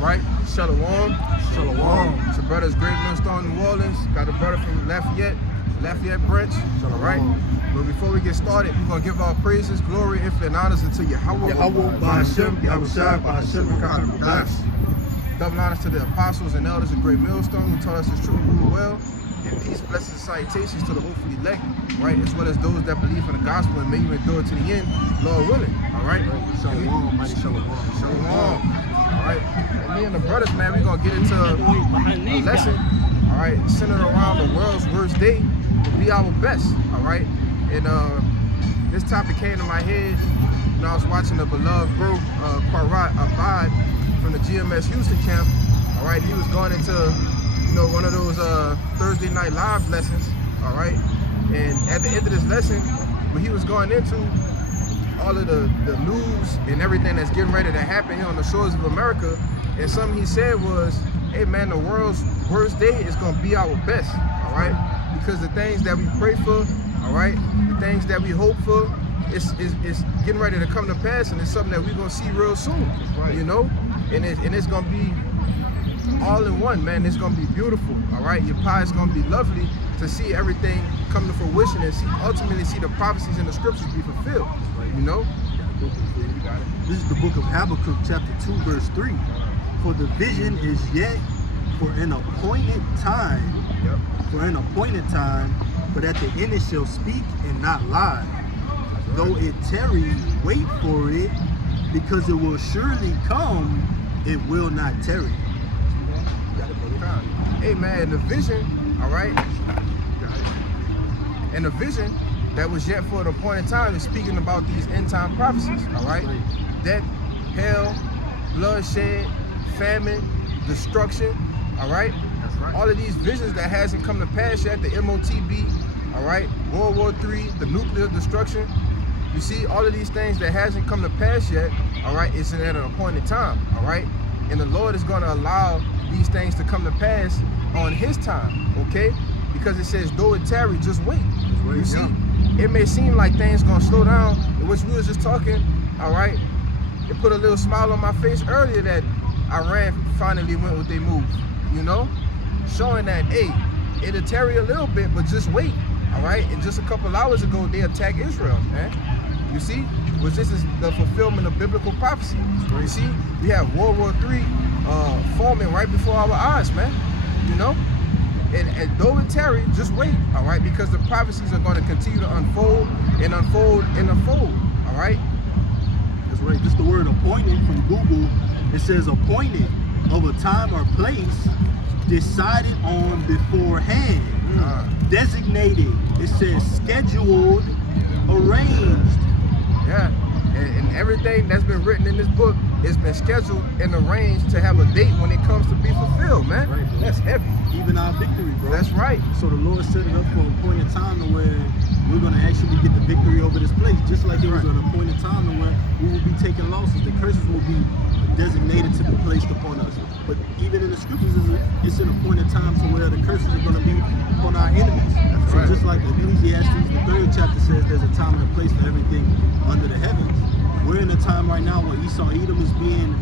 right? Shalom. Shalom. It's your brother's Great Millstone, New Orleans. Got a brother from Lafayette branch. Shalom. Right? But before we get started, we're going to give our praises, glory, infinite honors unto Yahweh. Ba'Hashem, Yahushua, Ba'Hashem, Kakadas. Double honors to the apostles and elders of Great Millstone who taught us this truth rule well. And peace, blessings, and salutations to the hopefully elect, right? As well as those that believe in the gospel and may you endure to the end, Lord willing. All right? Shalom, mighty shalom. Shalom. All right? And me and the brothers, man, we're going to get into a lesson, all right, centered around the world's worst day to be our best, all right? And this topic came to my head when I was watching the beloved bro, Qarat Abad from the GMS Houston camp, all right? He was going into, you know, one of those Thursday night live lessons, all right? And at the end of this lesson, when he was going into all of the news and everything that's getting ready to happen here on the shores of America, and something he said was, hey man, the world's worst day is gonna be our best, all right? Because the things that we pray for, all right, the things that we hope for, it's getting ready to come to pass, and it's something that we're gonna see real soon, you know? And it's gonna be all in one, man. It's gonna be beautiful, all right? Your pie is gonna be lovely to see everything come to fruition and ultimately see the prophecies in the scriptures be fulfilled, you know? This is the book of Habakkuk, chapter 2, verse 3. For the vision is yet for an appointed time. Yep. For an appointed time, but at the end it shall speak and not lie. Though it tarry, wait for it, because it will surely come, it will not tarry. Hey man, the vision, all right? And the vision that was yet for an appointed time is speaking about these end time prophecies, all right? Death, hell, bloodshed, famine, destruction, all right? That's right. All of these visions that hasn't come to pass yet, the MOTB, all right? World War III, the nuclear destruction. You see, all of these things that hasn't come to pass yet, all right, it's at an appointed time, all right? And the Lord is going to allow these things to come to pass on his time, okay? Because it says, though it tarry, just wait. You see, it may seem like things gonna slow down, which we was just talking, all right? It put a little smile on my face earlier that Iran finally went with their move, you know? Showing that, hey, it'll tarry a little bit, but just wait, all right? And just a couple hours ago, they attacked Israel, man. You see, which this is the fulfillment of biblical prophecy. You see, we have World War III forming right before our eyes, man, you know? And though it tarry, just wait, all right? Because the prophecies are going to continue to unfold and unfold and unfold, all right? That's right. Just the word appointed from Google. It says appointed of a time or place decided on beforehand. Designated. It says scheduled, arranged. Yeah, and everything that's been written in this book has been scheduled and arranged to have a date when it comes to be fulfilled, man. Right. That's heavy. Even our victory, bro. That's right. So the Lord set it up for an appointed time to where we're going to actually get the victory over this place. Just like it was an appointed time to where we will be taking losses. The curses will be designated to be placed upon us. But even in the scriptures, it's an appointed time to where the curses are going to be upon our enemies. So just like Ecclesiastes, the 3rd chapter says there's a time and a place for everything under the heavens. We're in a time right now where Esau Edom is being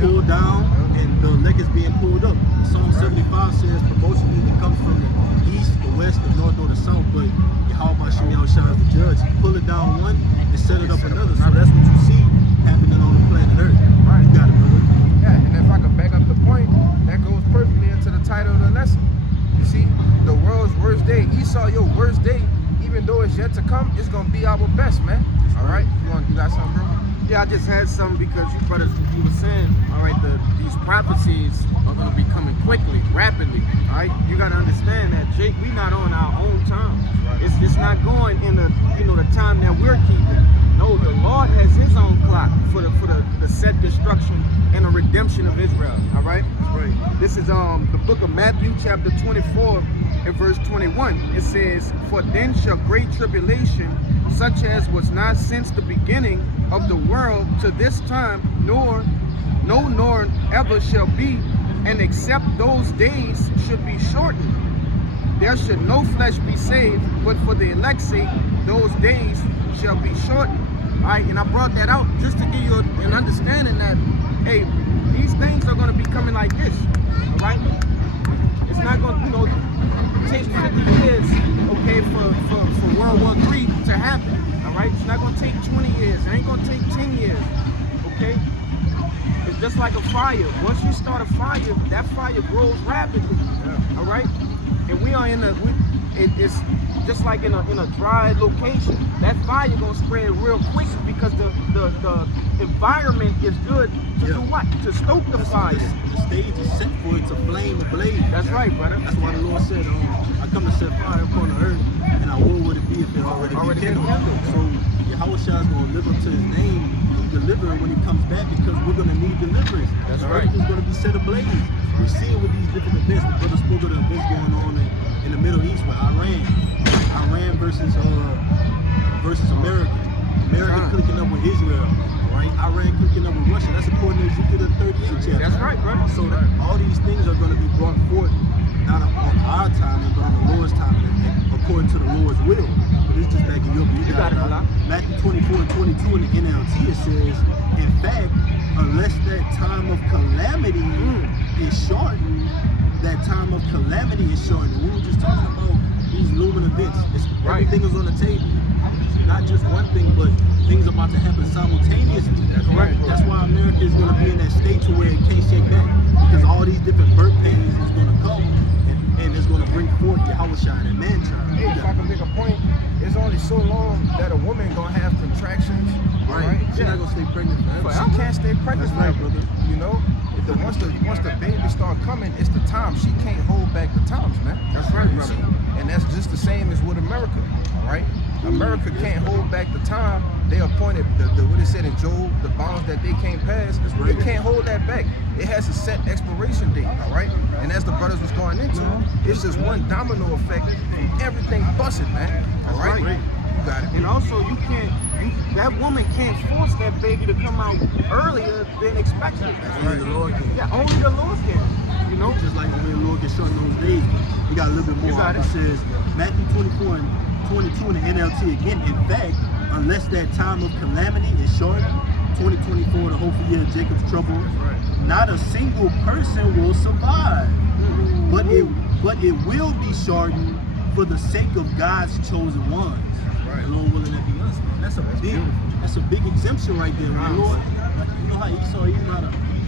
pulled down and the elect is being pulled up. Psalm 75 says promotion either comes from the east, the west, the north, or the south, but Yahweh Shem Yahushua is the judge. He pull it down one and set it up another. So that's what you see happening on the planet Earth. Right. You got it, brother. Yeah, and if I could back up the point, that goes perfectly into the title of the lesson. You see, the world's worst day. Esau, your worst day, even though it's yet to come, it's gonna be our best, man. All right, you got something, bro? Yeah, I just had some because you brothers, you were saying, all right, these prophecies are going to be coming quickly, rapidly, all right? You got to understand that, Jake, we not on our own time. Right. It's not going in the, you know, the time that we're keeping. No, the Lord has his own clock for the set destruction and the redemption of Israel, all right? That's right. This is the book of Matthew, chapter 24, and verse 21. It says, for then shall great tribulation, such as was not since the beginning of the world to this time, nor ever shall be, and except those days should be shortened, there should no flesh be saved, but for the elect's sake, those days shall be shortened. All right, and I brought that out just to give you an understanding that, hey, like this, all right? It's not going to, take 50 years, okay, for World War III to happen, all right? It's not going to take 20 years. It ain't going to take 10 years, okay? It's just like a fire. Once you start a fire, that fire grows rapidly, all right? And we are it's just like in a dry location. That fire gonna spread real quick because the environment is good to do what? To stoke the fire. The stage is set for it to flame a blaze. That's right, brother. That's why the Lord said, I come to set fire upon the earth, and I will what it be if it already be kindled. So Yahushua is going to live up to his name. He delivered when he comes back because we're going to need deliverance. That's the right. earth is going to be set ablaze. We see it with these different events. The brother spoke of the events going on in the Middle East with Iran versus America. America clicking up with Israel. Right? Iran clicking up with Russia. That's according to Ezekiel 38 chapter. That's right, brother. So all these things are going to be brought forth not on our timing, but on the Lord's timing, according to the Lord's will. But it's just backing you up. You got it. Matthew 24 and 22 in the NLT, it says, in fact, unless that time of calamity is shortened, that time of calamity is shortened. We were just talking about these looming events. Everything is on the table. Not just one thing, but things about to happen simultaneously. That's why America is going to be in that state to where it can't shake back, because all these different birth pains is going to come, and it's going to bring forth Yahushua and man-child. Hey, if I can make a point, it's only so long that a woman gonna have contractions, right? She's not gonna stay pregnant forever. She can't stay pregnant That's right, forever. brother. You know, once the baby start coming, it's the time. She can't hold back the times, man. That's right, You brother. see? And that's just the same as with America, right? America can't hold back the time. They appointed what it said in Job, the bonds that they can't pass. They can't hold that back. It has a set expiration date, all right? And as the brothers was going into, it's just one domino effect from everything busted, man. All right? Right. You got it. And also, that woman can't force that baby to come out earlier than expected. Only the Lord can. Yeah, only the Lord can. You know? Just like only the Lord can shorten those days. We got a little bit more. You got It says Matthew 24 and 22 in the NLT again. In fact, unless that time of calamity is shortened, 2024, the hopeful year of Jacob's trouble, not a single person will survive. But it will be shortened for the sake of God's chosen ones. The Lord willing that be us. Man. That's a big exemption right there. The Lord, you know how Esau,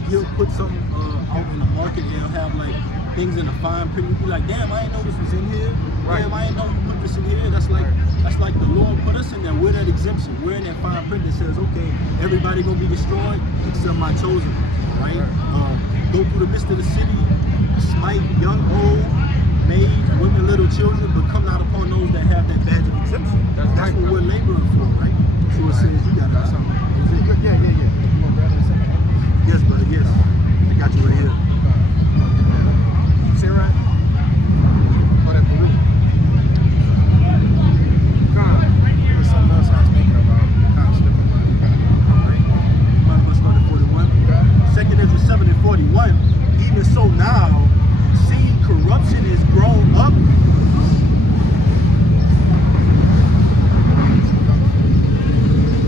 he'll put something out in the market, and he'll have like things in the fine print. You'll be like, damn, I didn't know this was in here. Damn, I didn't know you put this in here. That's like the Lord put us in there. We're that exemption. We're in that fine print that says, okay, everybody gonna be destroyed except my chosen ones, right? Go through the midst of the city, smite young, old, maids, women, little children, but come not upon those that have that badge of exemption. That's what we're laboring for, right? So it says, you got something. Yeah. You want brother in a second? Yes, brother, yes. I got you right here. Sarah? Oh, that's Baruch. There was something else I was thinking about. Kind of slipping. Might as well start at 41. Second Ezra 7 and 41. Even so now, seeing corruption is grown up.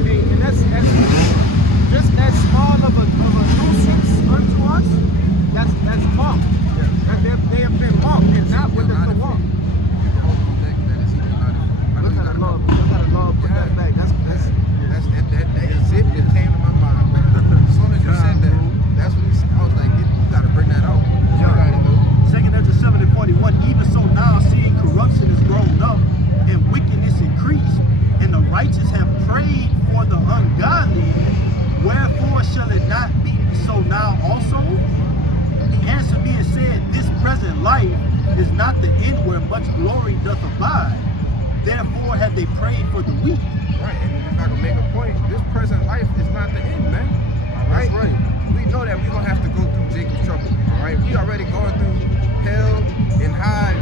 Hey, and that's just that small of a nuisance unto us. That's marked. They have been marked and not with the Torah. What kind of law put that back? That is it. It came to my mind. As soon as you said that, that's what he said. I was like, you gotta bring that out. You got it, though. Second Ezra 7 and 41. Even so now, seeing corruption is grown up and wickedness increased, and the righteous have prayed for the ungodly, wherefore shall it not be so now also? He answered me and said, this present life is not the end where much glory doth abide. Therefore have they prayed for the weak. Right, and if I can make a point, this present life is not the end, man. All right? That's right. We know that we're gonna have to go through Jacob's trouble. All right, we already going through hell and high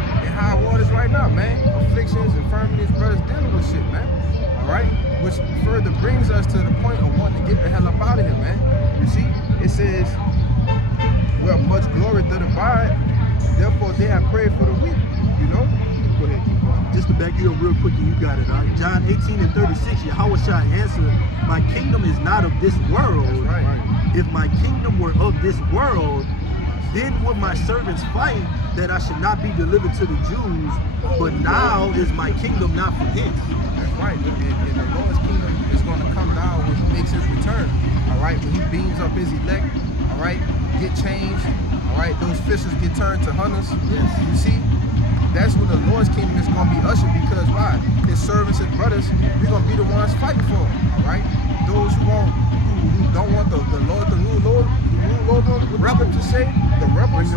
waters right now, man. Afflictions, infirmities, brothers dealing with shit, man. All right, which further brings us to the point of wanting to get the hell up out of here, man. You see, it says, well, much glory doth abide. Therefore, they have prayed for the weak. You know. Go ahead, keep going. Just to back you up real quick, you got it, all right? John 18 and 36, Yahushua answered, my kingdom is not of this world. That's right. If my kingdom were of this world, Then would my servants fight that I should not be delivered to the Jews, but now is my kingdom not from hence. That's right. And the Lord's kingdom is going to come down when he makes his return. All right. When he beams up his elect. All right. Get changed. All right. Those fishers get turned to hunters. Yes. You see? That's when the Lord's kingdom is going to be ushered, because why? His servants, his brothers, we're going to be the ones fighting for him. All right. Those who don't want the Lord to rule over them, what the scriptures say, the rebels,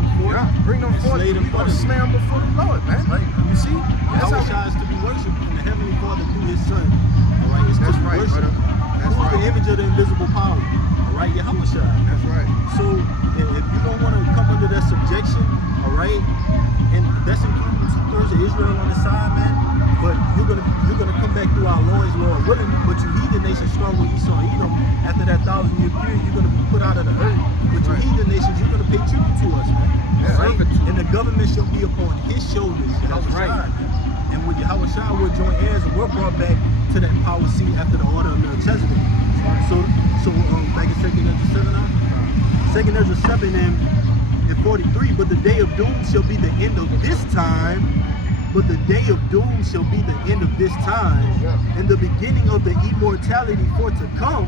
bring them forth. We're going to slam before the Lord, man. Right. You see? That's how Yahweh is to be worshipped in the Heavenly Father through his Son. All right, it's to be right, worshipped. brother. That's Who is the right. image of the invisible power? All right, Yahweh. That's right. So if you don't want to come under that subjection, all right, and that's including 2/3 of Israel on the side, man. But you're gonna come back through our Lord's Lord willing. But you heathen nations start with Esau, Edom. After that 1,000-year period, you're gonna be put out of the earth. But you Right. heathen nations, you're gonna pay tribute to us, man. Yeah, Right? servitude. And the government shall be upon his shoulders. That's right. And with Yahweh Shai, we're joint heirs, and we're brought back to that power seat after the order of Melchizedek. So back in 2nd Ezra 7 now. 2nd Ezra 7 and 43. But the day of doom shall be the end of this time. But the day of doom shall be the end of this time, and the beginning of the immortality for to come,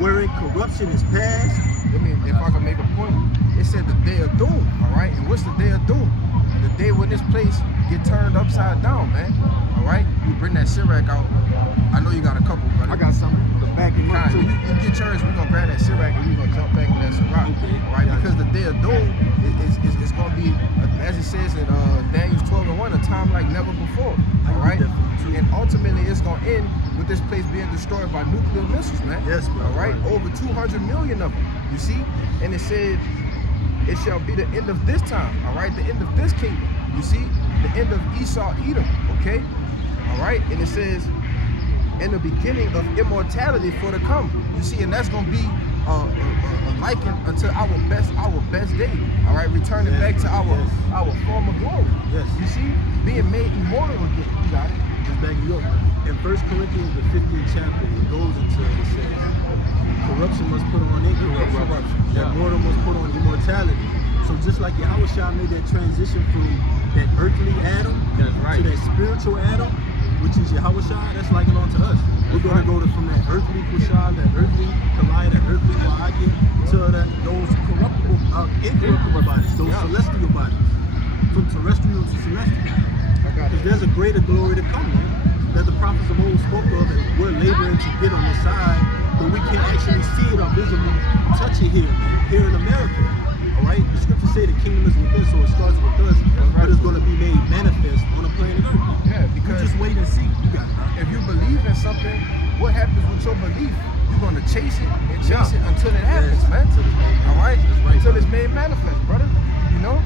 wherein corruption is past. I mean, if I can make a point, it said the day of doom, all right? And what's the day of doom? The day when this place get turned upside down, man. All right? You bring that Sirach out. I know you got a couple, but I got something to back him up too. You get yours, we're gonna grab that Sirach and we're gonna jump back to that Sirach. Okay. All right? Because the day of doom is gonna be, as it says in Daniel 12:1, a time like never before. All right? And ultimately, it's gonna end with this place being destroyed by nuclear missiles, man. Yes, bro. All right? Over 200 million of them. You see? And it said, it shall be the end of this time, all right? The end of this kingdom. You see? The end of Esau, Edom, okay? All right? And it says, in the beginning of immortality for to come. You see? And that's going to be likened until our best day, all right? Returning back to our former glory. Yes. You see? Being made immortal again. You got it? Just back you up. In 1 Corinthians, the 15th chapter, it goes into, it says, corruption must put on incorruption. That mortal must put on immortality. So just like Yahweh Shai made that transition from that earthly Adam That's right. to that spiritual Adam, which is Yahweh Shai, that's likened on to us. We're going to go from that earthly Kushah, that earthly Kalai, that earthly Wa'agin, to those corruptible, incorruptible bodies, those celestial bodies, from terrestrial to celestial. Because there's a greater glory to come, man, that the prophets of old spoke of, and we're laboring to get on this side, but we can't actually see it or visibly touch it here, man, here in America. All right? The scriptures say the kingdom is within, so it starts with us, but it's going to be made manifest on the planet Earth. Yeah, You because just wait and see. You got it. if you believe in something, what happens with your belief? You're going to chase it and chase it until it happens, Yes, man. until it's made All right? manifest. That's right, Until brother. it's made manifest, brother. You know?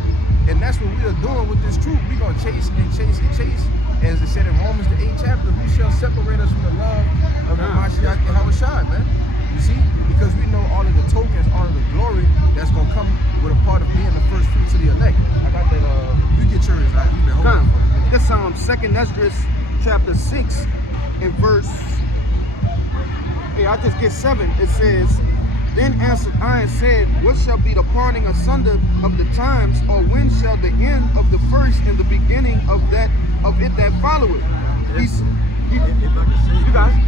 And that's what we are doing with this truth. We're going to chase and chase and chase. As it said in Romans, the 8th chapter, who shall separate us from the love of the Mashiach Yahweh Shai, man? You see? Because we know all of the tokens, all of the glory that's going to come with a part of being the first fruits of the elect. I got that, you get yours, right? You've been holding Come. it for a minute. This 2nd Ezra chapter 6 and verse, I just get 7. It says, then answered I and said, what shall be the parting asunder of the times, or when shall the end of the first and the beginning of it that followeth? If I can say, You got it.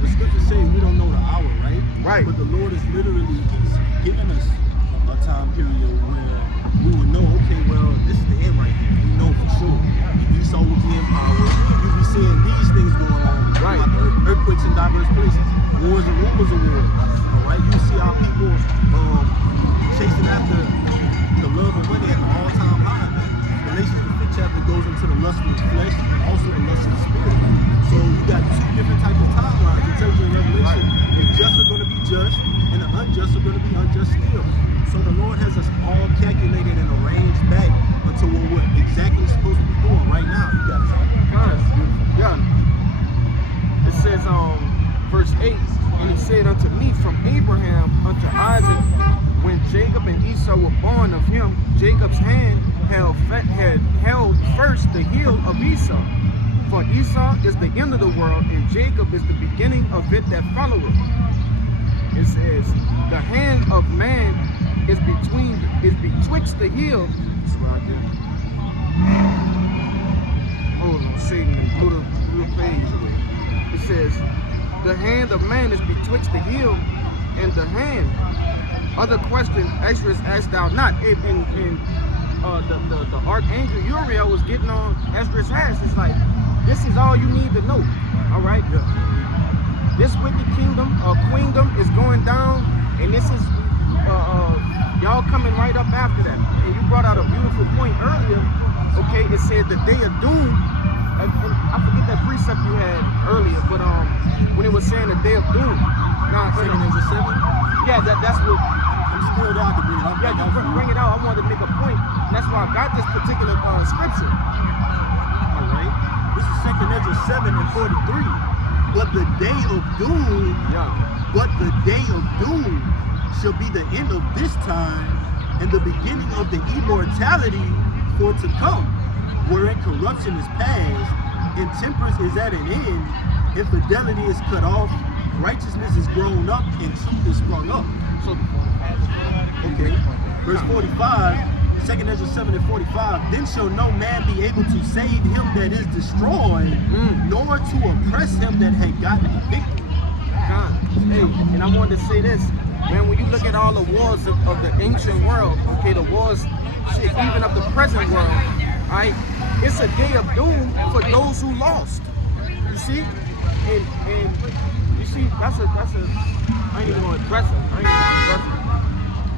the scriptures say we don't know the hour, right? Right. But the Lord is literally, he's giving us a time period where we will know, okay, well, this is the end right here. We know for sure. Esau will be in power. You'll be seeing these things going on. Right. Like earthquakes in diverse places. Wars and rumors of wars. All right. You see our people chasing after the love of money at an all-time high, man. Galatians, the 5th chapter, goes into the lust of the flesh and also the lust of the spirit. So you got two different types of timelines. It tells you in Revelation, the just are going to be just and the unjust are going to be unjust still. So the Lord has us all calculated and arranged back unto what we're exactly supposed to be doing right now. You got it. Yeah. It says verse 8, and he said unto me, from Abraham unto Isaac, when Jacob and Esau were born of him, Jacob's hand had held first the heel of Esau. For Esau is the end of the world, and Jacob is the beginning of it that followeth. It says, the hand of man is betwixt the heel. It's right there. Hold on, Satan blew the page away. It says, the hand of man is betwixt the heel and the hand. Other question, Esdras asked thou not. The archangel Uriel was getting on Esdras' ass. It's like, this is all you need to know. All right? Yeah. This wicked kingdom, queendom is going down, and this is y'all coming right up after that. And you brought out a beautiful point earlier. Okay, it said the day of doom. I forget that precept you had earlier, but when it was saying the day of doom. Now, Second Ezra 7. yeah, that's what. I'm still down to bring it up. Yeah, you bring it out. I wanted to make a point. And that's why I got this particular scripture. All right. This is Second Ezra 7 and 43. But the day of doom, shall be the end of this time and the beginning of the immortality for to come, wherein corruption is past, and temperance is at an end, infidelity is cut off, righteousness is grown up, and truth is sprung up. So, okay. Verse 45, 2 Ezra 7 and 45, then shall no man be able to save him that is destroyed, nor to oppress him that had gotten the victory. God, hey, and I wanted to say this, man, when you look at all the wars of the ancient world, okay, the wars, shit, even of the present world, all right, it's a day of doom for those who lost. You see? And you see, that's a I ain't even gonna address it.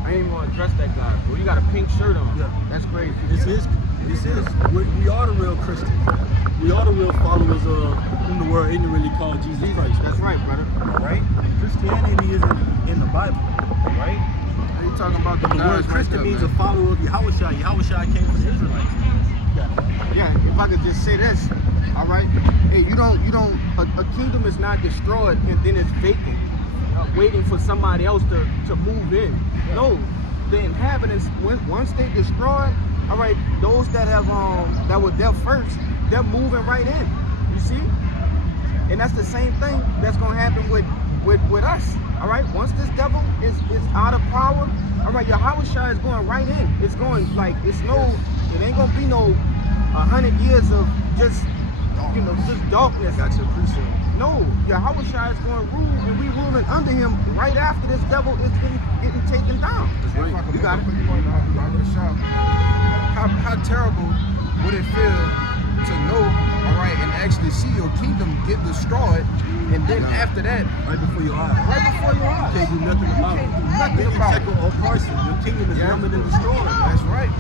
I ain't even gonna address that guy, bro. You got a pink shirt on. Yeah. That's crazy. This is. We are the real Christians. We are the real followers of whom the world ignorantly called Jesus Christ. That's right, brother. Right? Christianity isn't in the Bible. Right? Are you talking about the The word Christian means a follower of Yahushua. Yahushua came from the Israelites. Yeah, if I could just say this, all right? Hey, a kingdom is not destroyed and then it's vacant, waiting for somebody else to move in. No, the inhabitants, once they destroyed, all right, those that have that were there first, they're moving right in. You see? And that's the same thing that's gonna happen with us. All right, once this devil is out of power, all right, Yahushua is going right in. It's going like it ain't gonna be no 100 years of just just darkness. Got your precept. No, Yahushua is going to rule, and we ruling under him right after this devil is getting taken down. That's right. You got it. How terrible would it feel to know, all right, and actually see your kingdom get destroyed, and then after that, Right before your eyes. right before your eyes, You can't do nothing about it. nothing about it. Check on person. Your kingdom is numbered and destroyed. That's right.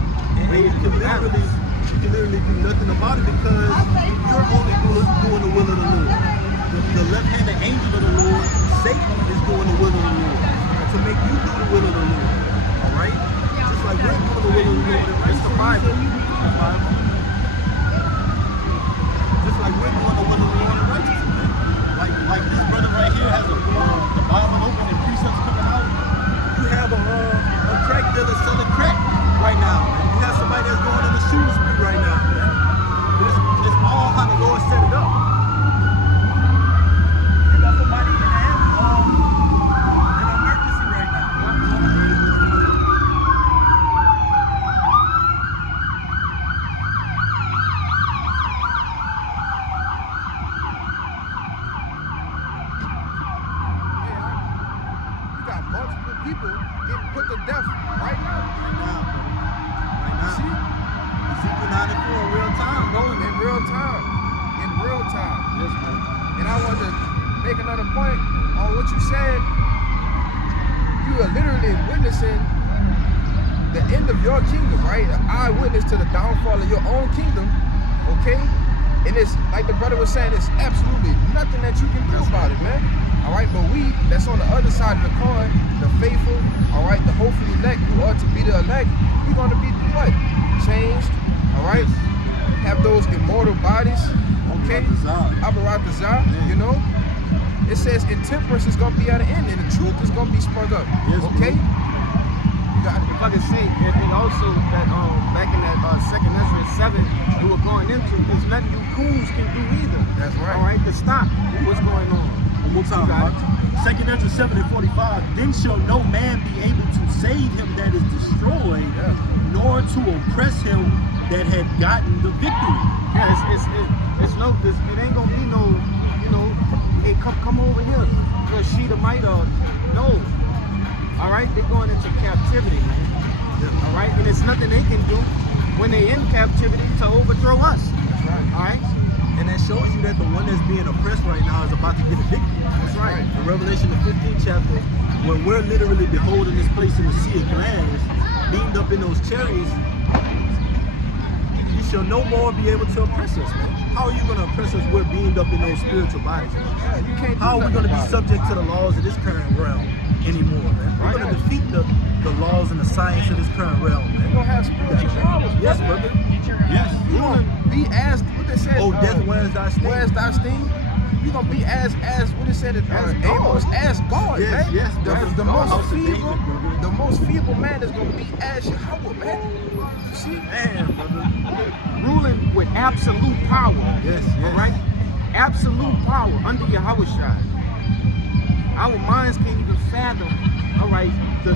And you can literally do nothing about it because you're only doing the will of the Lord. The left-handed angel of the Lord, Satan, is doing the will of the Lord to make you do the will of the Lord. All right? Just like we're doing the will of the Lord. It's the Bible. Just like we're doing the will of the Lord in righteousness. Like this brother right here has the Bible open and precepts coming out. You have a crack dealer selling crack right now. You have somebody that's going on the shooting spree right now. It's all how the Lord set it up. You got somebody in an emergency right now. You got multiple people getting put to death right now. Right now. See? Ezekiel 94 in real time, bro. In real time. In real time. Yes, man. And I want to make another point on what you said. You are literally witnessing the end of your kingdom, right? An eyewitness to the downfall of your own kingdom, okay? And it's, like the brother was saying, it's absolutely nothing that you can do about it, man. All right, but we, that's on the other side of the coin, the faithful, all right, the hopefully elect, who ought to be the elect, we're going to be what? Changed, all right? Have those immortal bodies, okay? Abarat Zah, you know? It says intemperance is going to be at an end, and the truth is going to be sprung up, Yes, okay? bro. You got it. If I could say, and also that back in that second Ezra 7 we were going into, there's nothing you coons can do either. That's right. All right, to stop what's going on. One more time, Mark. 2nd Ezra 7:45. Then shall no man be able to save him that is destroyed, nor to oppress him that had gotten the victory. Yeah, it's no, it ain't gonna be no, you know, hey, come over here, you're a Shedamite or no. All right, they're going into captivity, man. Yeah. All right, and it's nothing they can do when they're in captivity to overthrow us. That's right. All right, And that shows you that the one that's being oppressed right now is about to get a victory. that's right. In Revelation the 15th chapter, when we're literally beholding this place in the sea of glass, beamed up in those chariots, you shall no more be able to oppress us, man. How are you going to oppress us? We're beamed up in those spiritual bodies, man. Yeah, you can't do How are we nothing going to be about it. subject to the laws of this current realm anymore, man? We're going to defeat the laws and the science of this current realm, We're man. gonna have spiritual powers. Yes, brother. Yes. You're gonna be as what they said. Oh, death, where's thy sting? Where's thy sting? You're gonna be as what it said in As Amos, God. as God, Yes, man. yes, the, brother. the God, most House of David, feeble, brother. the most feeble man is gonna be as Yahweh, man. You see? Man, brother. Ruling with absolute power. Yes, yes. All right, absolute power under Yahweh Shai. Our minds can't even fathom. All right, the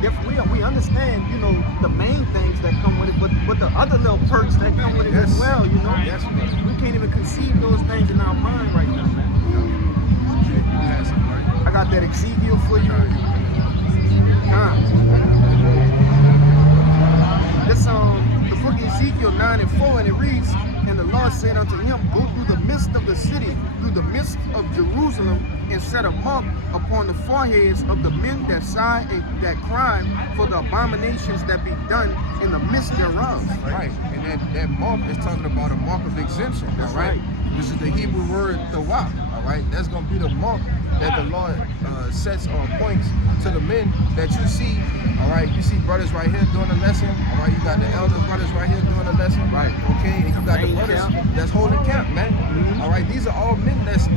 different. We understand, you know, the main things that come with it, but the other little perks that come with it as Yes. well, you know. Yes, brother. We can't even conceive those things in our mind right now, man. Yes, right. I got that Ezekiel for you. This the book of Ezekiel 9:4, and it reads, and the Lord said unto him, go through the midst of the city, through the midst of Jerusalem, and set a mark upon the foreheads of the men that sigh and that cry for the abominations that be done in the midst thereof. Right, and that mark is talking about a mark of exemption. That's all right? right. This is the Hebrew word tawaf. All right, that's gonna be the mark that the Lord sets or points to the men that you see. All right, you see brothers right here doing a lesson. All right, you got the elder brothers right here doing a lesson. Right. Okay, and you got the Main brothers camp. that's holding camp, man. Mhm. All right, these are all men that's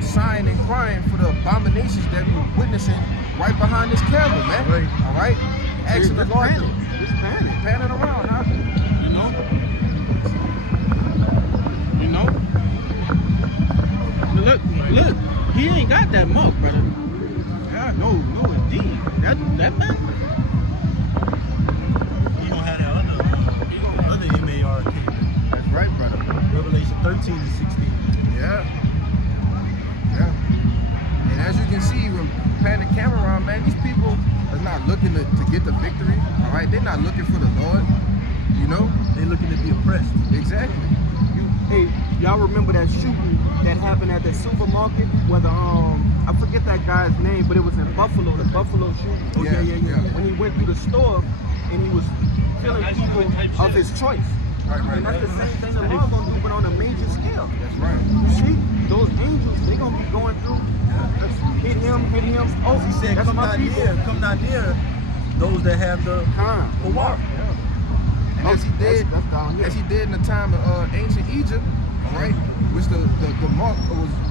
sighing and crying for the abominations that we're witnessing right behind this camera, man. Right. All right, asking the Lord to It's panic. pan it around, huh? You know? You know? Look, he ain't got that mark, brother. Yeah. No, indeed. That man. You don't have that other MARK. That's right, brother. Revelation 13 and 16. Yeah. Yeah. And as you can see, when panning the camera around, man, these people are not looking to get the victory. All right, they're not looking for the Lord. You know? They looking to be oppressed. Exactly. Hey, y'all remember that shooting that happened at that supermarket? Where I forget that guy's name, but it was in Buffalo, the Buffalo shooting. Oh, yeah. When he went through the store and he was killing people of his choice. Right. And that's the same thing the Lord gonna do, but on a major scale. That's right. You see, those angels, they gonna be going through. Hit him. Oh, He said, that's come my not people. near, come not near those that have the mark. And as he did, That's down here. as he did in the time of ancient Egypt, all right, which the mark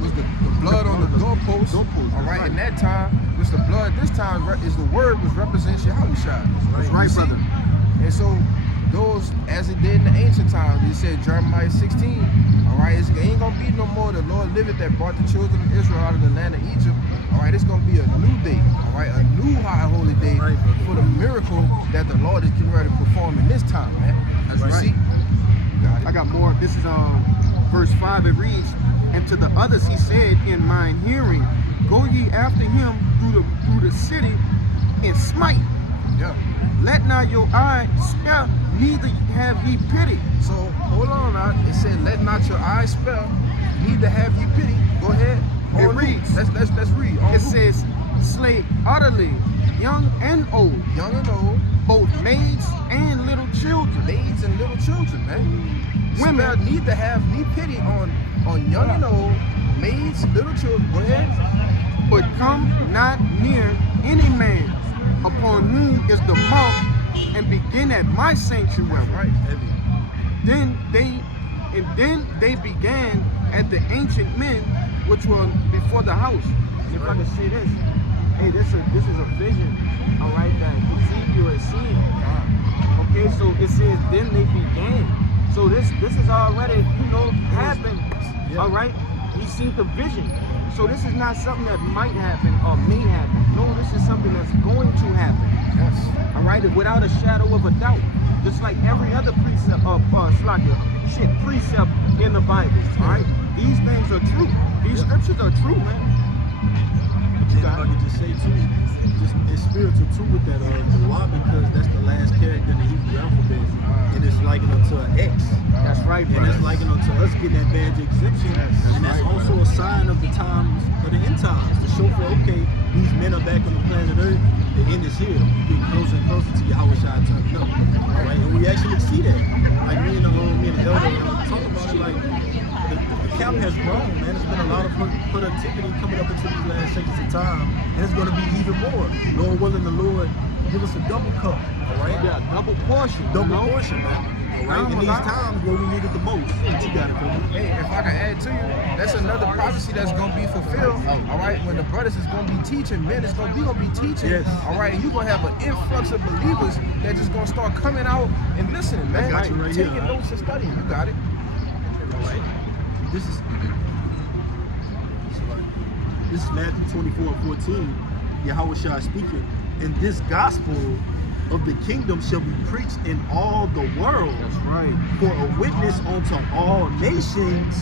was the blood on the doorpost, all right. In that time, which the blood this time is the word which represents Yahweh Shai. That's right, You see? brother. And so those, as it did in the ancient times, he said Jeremiah 16, all right, it ain't gonna be no more the Lord liveth that brought the children of Israel out of the land of Egypt. All right, it's gonna be a new day, all right, a new high holy day Right, brother. for the miracle that the Lord is getting ready to perform in this time, man. As you Right. see, got it. I got more. This is verse 5. It reads, and to the others he said in mine hearing, go ye after him through the city and smite. Yeah. Let not your eye spare, neither have ye pity. So hold on now. It said, "Let not your eyes spare, neither have you pity." Go ahead. It On who? reads. Let's read. On It who? says, slay utterly, young and old, young and old, both maids and little children. babes and little children, man. Women. Spare neither have ye pity on young and old, maids, little children. Go ahead. But come not near any man upon whom is the mark, and begin at my sanctuary. Right. Then they began at the ancient men which were before the house. And if I can say this, hey, this is a vision, all right, that Ezekiel is seeing. Okay, so it says then they began. So this is already, happened. Yeah. All right, he seen the vision. So this is not something that might happen or may happen. No, this is something that's going to happen. Yes. All right, without a shadow of a doubt. Just like every other precept of precept in the Bible. All right, these things are true. These scriptures are true, man. And if I could just say too, just it's spiritual too with that the Y, because that's the last character in the Hebrew alphabet, and it's likened unto an X. That's right, And bro. that's likened unto us getting that badge of exemption, and that's also a sign of the times of the end times to show for okay, these men are back on the planet Earth. The end is here. We get closer and closer to Yahweh Shai turning up. All right, and we actually see that. Like me and the elder talk about it. Like the camp has grown, man. There's been a lot of productivity coming up into these last sections of time, and it's going to be even more. Lord willing, the Lord give us a double cup. All right, Yeah, double portion. double portion, man. All right, in these times where we need it the most. What you got it, brother? Hey, if I can add to you, that's another prophecy that's gonna be fulfilled. All right, when the brothers is gonna be teaching, men is gonna be teaching. Yes. All right, and you're gonna have an influx of believers that just gonna start coming out and listening, man. got you right here, Taking huh? notes and studying. You got it. All right. This is Matthew 24:14. Yahweh Shai speaking. And this gospel of the kingdom shall be preached in all the world That's right. for a witness unto all nations,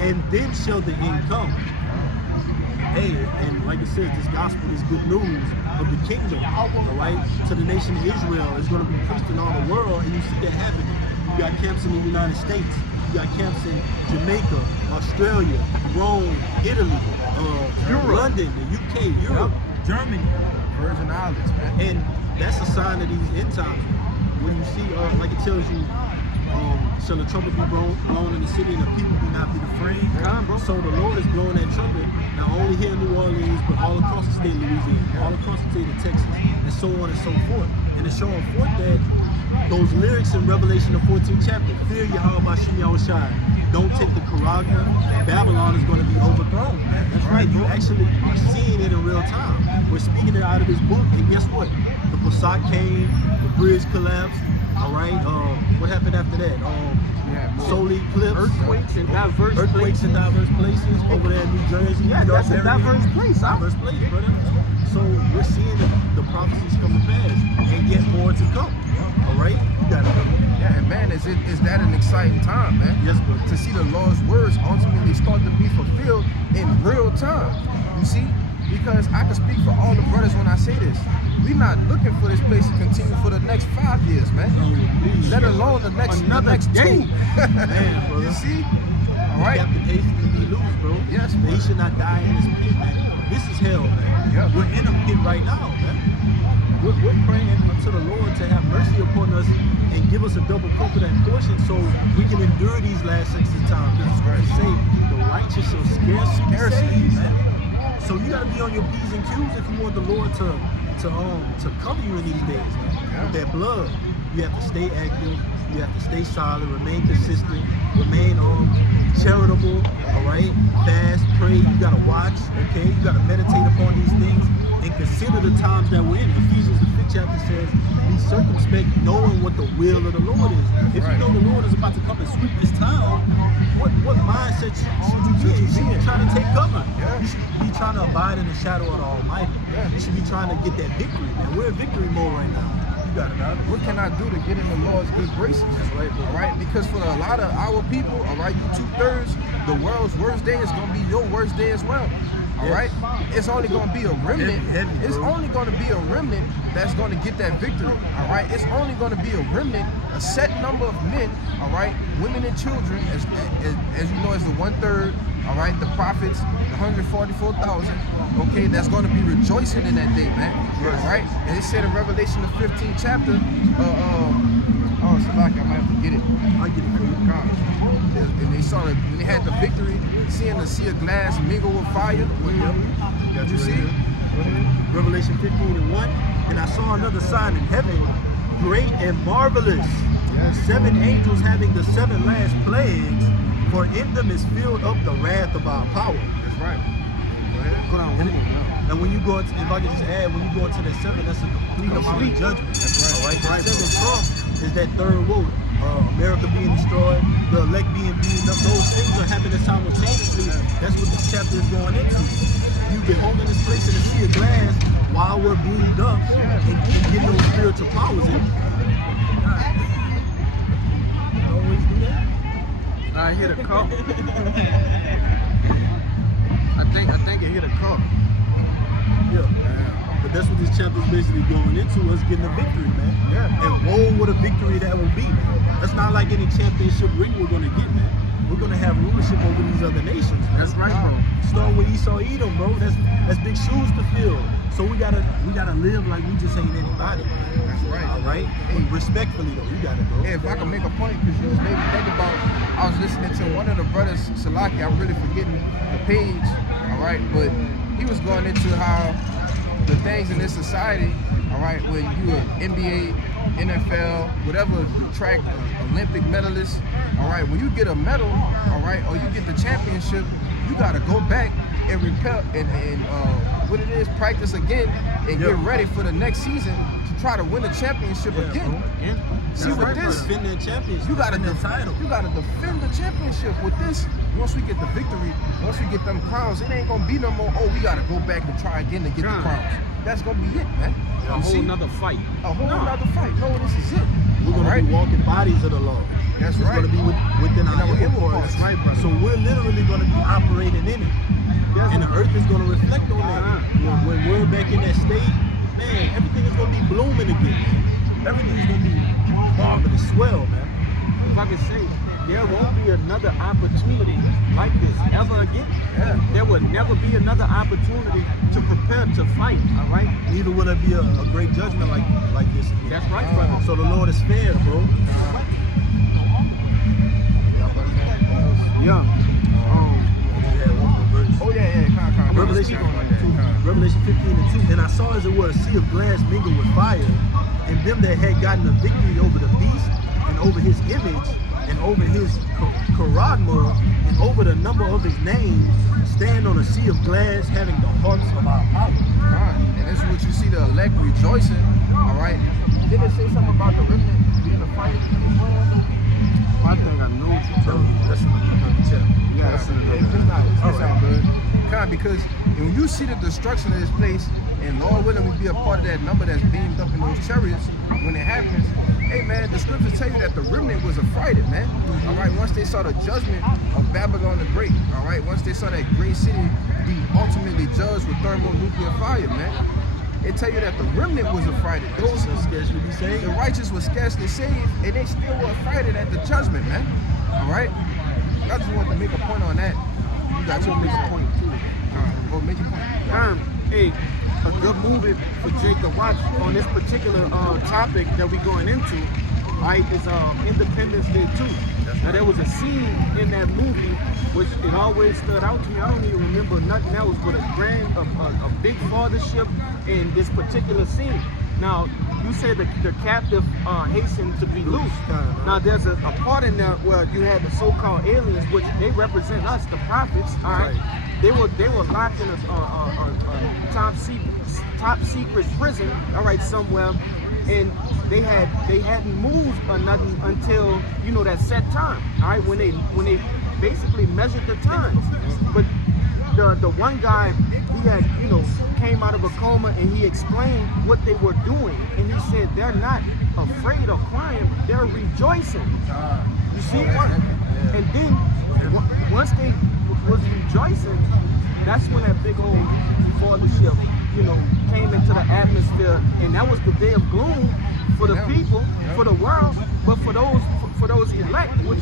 and then shall the end come. Hey, and like I said, this gospel is good news of the kingdom, all right, to the nation of Israel. It's going to be preached in all the world, and you see that happening. You got camps in the United States. You got camps in Jamaica, Australia, Rome, Italy, London, the UK, Europe, Germany. Virgin Islands, man. And that's a sign of these end times. When you see, like it tells you, shall the trumpet be blown in the city and the people be not be afraid? Yeah, bro. So the Lord is blowing that trumpet, not only here in New Orleans, but all across the state of Louisiana, all across the state of Texas, and so on and so forth. And it's showing forth that those lyrics in Revelation, the 14th chapter, fear Yahweh Bashim Yahushai. Don't take the Karagna. Babylon is going to be overthrown. That's right. You actually are seeing it in real time. We're speaking it out of this book, and guess what? The Passat came, the bridge collapsed. All right. What happened after that? Solar eclipse. Earthquakes in diverse Earthquakes in diverse places over there in New Jersey. Yeah, New York that's a area. diverse place, huh? Diverse place, brother. So we're seeing the prophecies come to pass, and yet more to come. All right, you got it, brother. Yeah, and man, is that an exciting time, man? Yes, brother. To see the Lord's words ultimately start to be fulfilled in real time. You see? Because I can speak for all the brothers when I say this. We're not looking for this place to continue for the next 5 years, man. Please. Let alone the next Another day. 2. Man, brother. You see? All right. Captain Hastings be loose, bro. Yes, But he brother. should not die in this pit, man. This is hell, man. Yeah. We're in a pit right now, man. We're praying unto the Lord to have mercy upon us and give us a double cup of that portion so we can endure these last 6 times. Because it's going to say the righteous shall scarcely be saved, man. So you got to be on your P's and Q's if you want the Lord to cover you in these days, man. With that blood, you have to stay active. You have to stay solid, remain consistent, remain charitable, all right? Fast, pray, you gotta watch, okay? You gotta meditate upon these things and consider the times that we're in. Ephesians, the 5th chapter says, be circumspect, knowing what the will of the Lord is. If you know the Lord is about to come and sweep this town, what mindset should you be in? You should be trying to take cover. You should be trying to abide in the shadow of the Almighty. You should be trying to get that victory, man. We're in victory mode right now. You got it, man. What can I do to get in the Lord's good graces? That's right, bro. All right, because for a lot of our people, all right, you 2/3, the world's worst day is gonna be your worst day as well. All Yes. right, it's only gonna be a remnant. Heavy, it's bro. only gonna be a remnant that's gonna get that victory. All right, it's only gonna be a remnant, a set number of men. All right, women and children, as you know, as the 1/3. All right, the prophets, the 144,000. Okay, that's gonna be rejoicing in that day, man. All right, and it said in Revelation the 15th chapter. Salaki, I might have to get it. I get it for you. And they saw it when they had the victory, seeing the sea of glass mingle with fire. Did you see it? Revelation 15:1. And I saw another sign in heaven, great and marvelous. 7 angels having the 7 last plagues, for in them is filled up the wrath of our power. That's right. And when you go into, if I could just add, when you go into that 7, that's a complete amount of judgment. That's right. All right, that 7th trump is that third woe. America being destroyed, the elect being beaten up. Those things are happening simultaneously. That's what this chapter is going into. You've been holding this place in a sea of glass while we're boomed up and getting those spiritual powers in. You always do that? I hit a call. I think it hit a call. Yeah. But that's what this chapter is basically going into, us getting a victory, man. Yeah. And woe, what a victory that will be, man. That's not like any championship ring we're going to get, man. We're going to have rulership over these other nations, man. That's right, bro. Start with Esau, Edom, bro. That's big shoes to fill. So we gotta live like we just ain't anybody. That's right. All right. Respectfully though, you got it, bro. Hey, if I can make a point, because you was maybe think about, I was listening to one of the brothers, Salaki, I'm really forgetting the page, all right, but he was going into how the things in this society, all right, when you an NBA, NFL, whatever track, Olympic medalist, all right, when you get a medal, all right, or you get the championship, you gotta go back and repel and what it is, practice again and get ready for the next season to try to win the championship again. See, with this, defend that championship, you gotta defend that title. You gotta defend the championship. With this, once we get the victory, once we get them crowns, it ain't gonna be no more. Oh, we gotta go back and try again to get the crowns. That's gonna be it, man. A whole nother fight. A whole nother fight. No, this is it. We're gonna be walking bodies of the law. That's it's right. It's gonna be within our inward parts. That's right, brother. So we're literally gonna be operating in it. And the earth is gonna reflect on that. When we're back in that state, man, everything is gonna be blooming again, man. Everything's gonna be marvelous, swell, man. If I can say, there won't be another opportunity like this ever again. Yeah. There will never be another opportunity to prepare to fight, all right? Neither will there be a great judgment like this again. That's right, brother. So the Lord is fair, bro. Yeah. Oh yeah, con. Revelation 15:2. And I saw as it were a sea of glass mingled with fire, and them that had gotten the victory over the beast, and over his image, and over his charagma, and over the number of his name, stand on a sea of glass, having the hearts of our power. And this is what you see the elect rejoicing. All right. Didn't it say something about the remnant being a fight as well? I think I know what you're talking about. That's another chapter. Yeah, that's It's all good. Because when you see the destruction of this place, and Lord willing we be a part of that number that's beamed up in those chariots when it happens, hey man, the scriptures tell you that the remnant was affrighted, man. All right, once they saw the judgment of Babylon the Great, all right, once they saw that great city be ultimately judged with thermonuclear fire, man. It tell you that the remnant was affrighted. Those who scarcely be saved. The righteous were scarcely saved, and they still were affrighted at the judgment, man. All right. I just wanted to make a point on that. You got your point too. All right. Well, make your point. Hey, a good movie for Jake to watch on this particular topic that we're going into, right, is Independence Day 2. Now there was a scene in that movie which it always stood out to me. I don't even remember nothing else but a big fathership in this particular scene. Now, you said the captive hastened to be loose. Now, there's a part in there where you had the so-called aliens, which they represent us, the prophets. All right, they were locked in a top secret prison. All right, somewhere, and they hadn't moved or nothing until that set time. All right, when they basically measured the times, but the one guy, he had came out of a coma and he explained what they were doing, and he said they're not afraid or crying, they're rejoicing. You see? And then once they was rejoicing, that's when that big old fathership came into the atmosphere, and that was the day of gloom for the people, for the world, but for those elect, which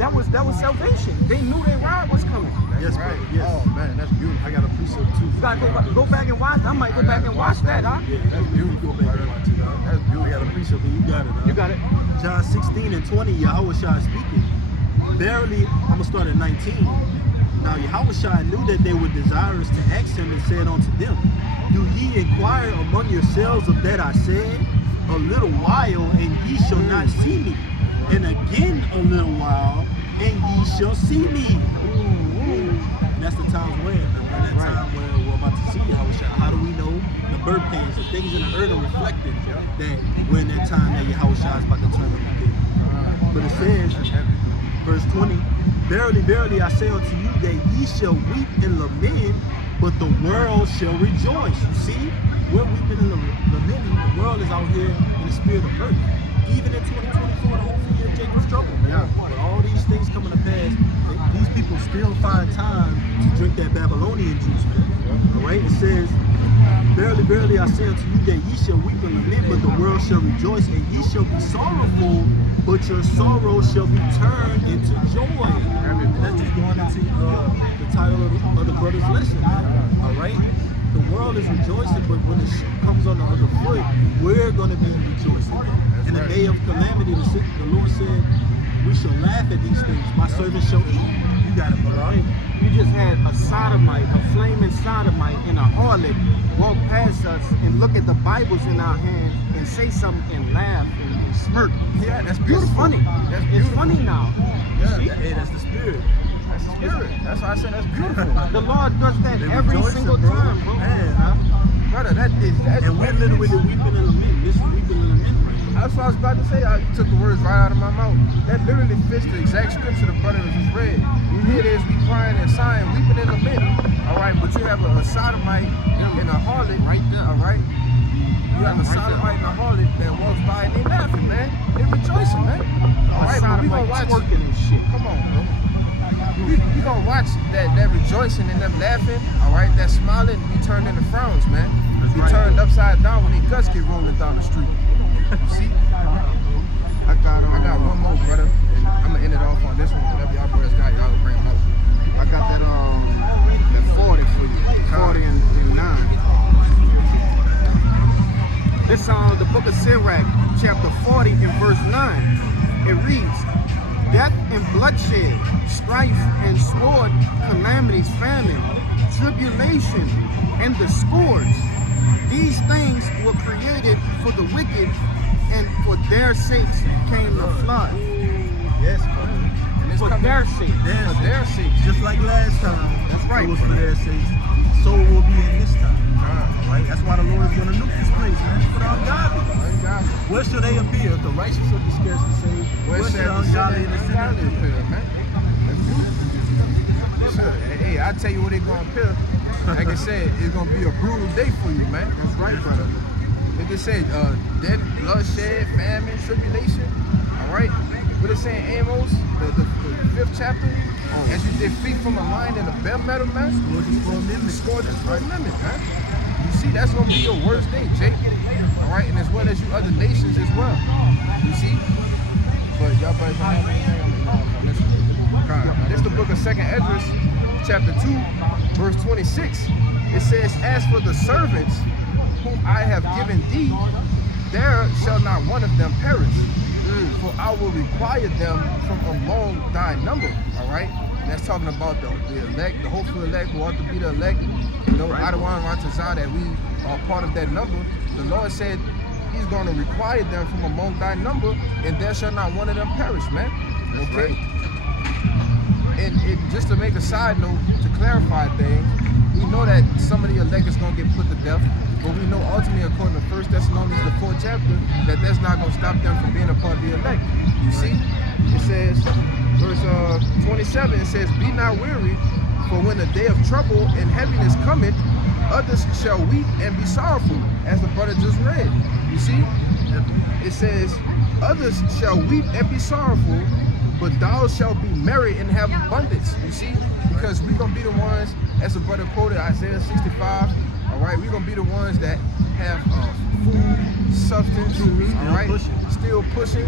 that was salvation. They knew their ride was coming. Yes, right. Yes. Oh man, that's beautiful. I got a precept too. You gotta go back and watch. I might go back and watch that, huh? Yeah, that's beautiful. Go back and watch it, huh? That's beautiful. I got a precept, but you got it, huh? You got it. John 16:20, Yahushua speaking. Verily, I'm gonna start at 19. Now Yahushua knew that they were desirous to ask him, and said unto them, do ye inquire among yourselves of that I said? A little while, and ye shall not see me. And again a little while, and ye shall see me. that's the times when that Right. time where we're about to see Yahushua. How do we know the birth pains, the things in the earth are reflected that we're in that time that Yahushua is about to turn up the day. But it says, verse 20, verily, verily, I say unto you that ye shall weep and lament, but the world shall rejoice. You see, we're weeping and lamenting. The world is out here in the spirit of birth. Even in 2024, the whole year of Jacob's trouble, man. With all these things coming to pass, these people still find time to drink that Babylonian juice, man. All right, it says, verily, verily, I say unto you that ye shall weep and lament, but the world shall rejoice, and ye shall be sorrowful, but your sorrow shall be turned into joy. That's just going into the title of the brother's lesson, man. All right? The world is rejoicing, but when the shoe comes on the other foot, we're going to be rejoicing. In the day of calamity, the Lord said, we shall laugh at these things. My servants shall eat. You got it, brother. You just had a sodomite, a flaming sodomite, and a harlot walk past us and look at the Bibles in our hands and say something and laugh and smirk. Yeah, that's It's beautiful. funny. That's It's beautiful. funny now. Yeah, See? Hey, that's the spirit. That's the spirit. That's why I said that's beautiful. The Lord does that They every rejoicing, single time, bro. Man, huh? Brother, that's And we're literally weeping and lamenting. This is weeping and lamenting right now. that's what I was about to say. You took the words right out of my mouth. That literally fits the exact scripture the brother just read. You hear this, we crying and sighing, weeping and lamenting. All right, but you have a sodomite and a harlot right there. All right, you have a sodomite and a harlot that walks by and they laughing, man. They rejoicing, man. All right, but we gonna watch. twerking and shit. Come on, bro. We gonna watch that rejoicing and them laughing, all right, that smiling be turned into frowns, man. Be turned upside down when they guts get rolling down the street. See? I I got one more, brother, and I'm gonna end it off on this one. Whatever y'all brothers got, y'all bring them up. I got that 40 for you. 40 and 9. This the book of Sirach, chapter 40 and verse 9. It reads, death and bloodshed, strife and sword, calamities, famine, tribulation, and the scourge. These things were created for the wicked, and for their sakes came the flood. Yes, brother. And it's For coming their sake. for their sake. Just like last time. That's right, It was for brother. their sakes. So it will be in this time. Right? That's why the Lord is going to nuke this place, man. For the ungodly. Ungodly. Where shall they appear? If the righteous shall be scarcely saved, where shall the ungodly and the sinner appear? man? That's beautiful. Sure. Hey, I tell you what they gonna appear. Like I said, it's gonna be a brutal day for you, man. That's right, brother. Like they said, death, bloodshed, famine, tribulation. All right. What it's saying, Amos, the 5th chapter. As you defeat from a lion and a bear metal, man. Scourges for a minute. Scourges for a limit, man. You see, that's gonna be your worst day, Jake. All right, and as well as you other nations as well. You see. But y'all boys don't have anything. I'm gonna on this one. Now, this is the book of 2nd Esdras, chapter 2, verse 26. It says, as for the servants whom I have given thee, there shall not one of them perish. For I will require them from among thy number. All right? And that's talking about the elect, the hopeful elect who ought to be the elect. You know, Adawan Ratazah, that we are part of that number. The Lord said he's going to require them from among thy number, and there shall not one of them perish, man. Okay? And just to make a side note, to clarify things, we know that some of the elect is going to get put to death, but we know ultimately, according to 1 Thessalonians, the 4th chapter, that that's not going to stop them from being a part of the elect. You see? It says, verse 27, it says, be not weary, for when the day of trouble and heaviness cometh, others shall weep and be sorrowful, as the brother just read. You see? It says, others shall weep and be sorrowful, but thou shalt be merry and have abundance. You see? Because we're going to be the ones, as the brother quoted Isaiah 65, all right? We're going to be the ones that have food, substance, all right? Still pushing,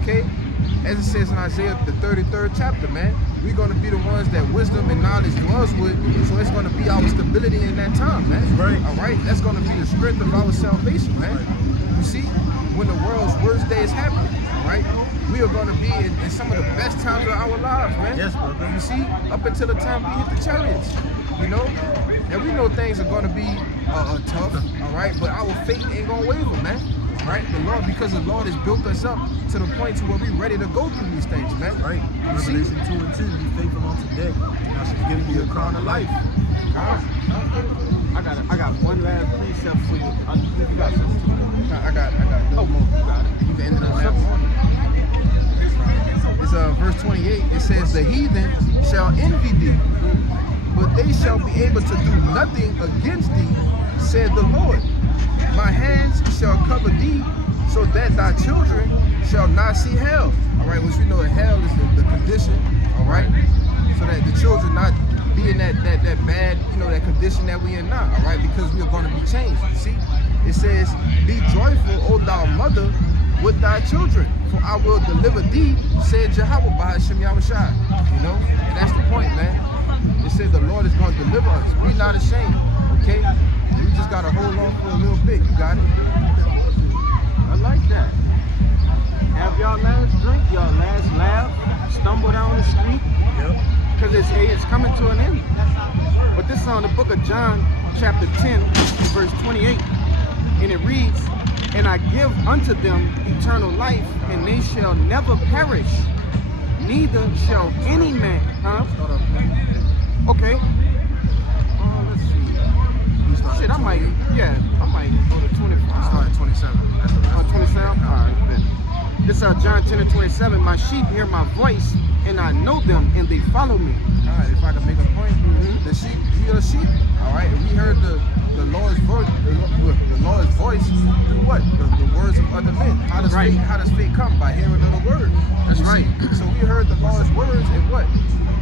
okay? As it says in Isaiah, the 33rd chapter, man, we're going to be the ones that wisdom and knowledge dwells with, so it's going to be our stability in that time, man. All right? That's going to be the strength of our salvation, man. You see? When the world's worst days happen, all right? We are going to be in some of the best times of our lives, man. Yes, brother. You see? Up until the time we hit the chariots, you know? And we know things are going to be tough, all right? But our faith ain't going to waver, man. right? The Lord, because the Lord has built us up to the point to where we're ready to go through these things, man. Right. You see? Revelation 2 and 10, be faithful unto death, and I shall give you a crown of life. I got one last precept for you. You got something? I got a little more. You got it. You can end it on that one. It's verse 28. It says, the heathen shall envy thee, but they shall be able to do nothing against thee, said the Lord. My hands shall cover thee, so that thy children shall not see hell. All right, which we know that hell is the condition, all right? So that the children not be in that bad, that condition that we in now, all right? Because we are going to be changed, you see? It says, be joyful, O thou mother, with thy children, for I will deliver thee, said Jehovah by Hashem Yahushai. And that's the point, man. It says the Lord is going to deliver us. Be not ashamed, okay? We just got to hold on for a little bit. You got it? I like that. Have y'all last drink, y'all last laugh, stumble down the street? Yep. Because it's coming to an end. But this is on the book of John, chapter 10, verse 28. And it reads, and I give unto them eternal life, and they shall never perish, neither shall any man. Okay. Let's see. Shit, I might go to 25. Start at 27. That's the last 27? All right, then. This is John 10 and 27. My sheep hear my voice, and I know them, and they follow me. All right, if I can make a point, the sheep, hear the sheep. All right, we heard the Lord's voice, the Lord's voice through what? The words of other men. How does faith come? By hearing of the word. That's right. So we heard the Lord's words, and what?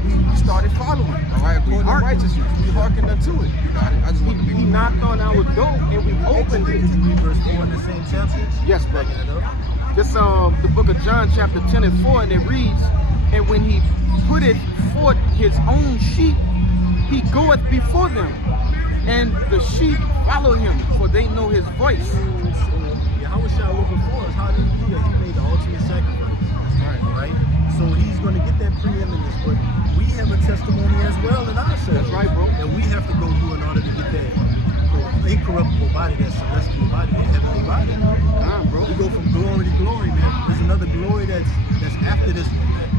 We started following. All right, according to righteousness, we hearkened unto it. You got it. I just want to be. We knocked on our door and we opened it. Did you read verse 4 in the same chapter? Yes, brother. This the book of John, chapter 10 and 4, and it reads, and when he putteth forth his own sheep, he goeth before them, and the sheep follow him, for they know his voice. Yahushua looking for us. How did he do that? He made the ultimate sacrifice. Right? So he's going to get that preeminence, but we have a testimony as well in ourselves. That's right, bro. That we have to go through in order to get that incorruptible body, that celestial body, that heavenly body. Bro. We go from glory to glory, man. There's another glory that's after this one, man.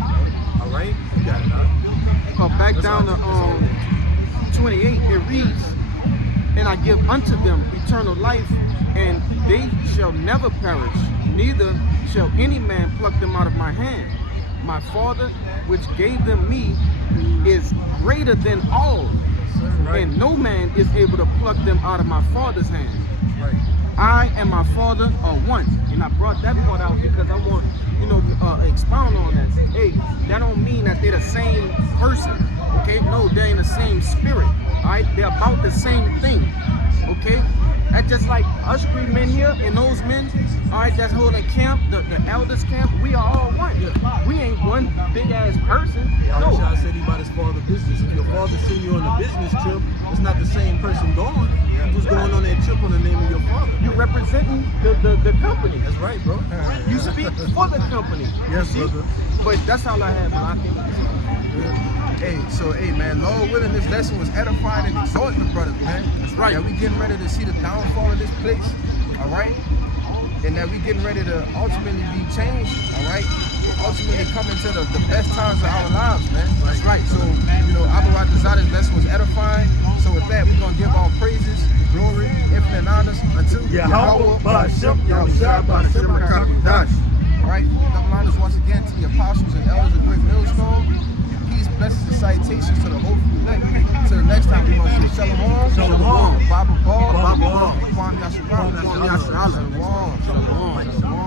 All right? You got it, huh? Back down to 28, it reads, and I give unto them eternal life, and they shall never perish, neither shall any man pluck them out of my hand. My Father, which gave them me, is greater than all, and no man is able to pluck them out of my Father's hand. Right. I and my Father are one. And I brought that part out because I want, expound on that. Hey, that don't mean that they're the same person. Okay? No, they're in the same spirit. Alright? They're about the same thing. Okay? That's just like us three men here and those men, alright, that's holding camp, the elders camp, we are all one. We ain't one big ass person. No. Yahushua said he about his father's business. If your father send you on a business trip, it's not the same person going. You was going on that trip on the name of your father. You representing the company. That's right, bro. You speak for the company. Yes, brother. But that's all I have, Malaki. Hey, man, Lord willing, this lesson was edifying and exhorting the brothers, man. That's right. That we getting ready to see the downfall of this place, all right? And that we getting ready to ultimately be changed, all right? And ultimately come into the best times of our lives, man. That's right. So, Abba Zada's lesson was edifying. So with that, we're going to give all praises, glory, infinite honors unto Yahweh, Ba'ashem, Yahushua, Ba'ashem, Dash. All right, double honors once again to the apostles and elders of Great Millstone. Peace, blessings, and salutations to the whole elect. Till the next time, we're going to see Shalom, Baba Ball, Baba Ball, Kwam Yasharal, Shalom.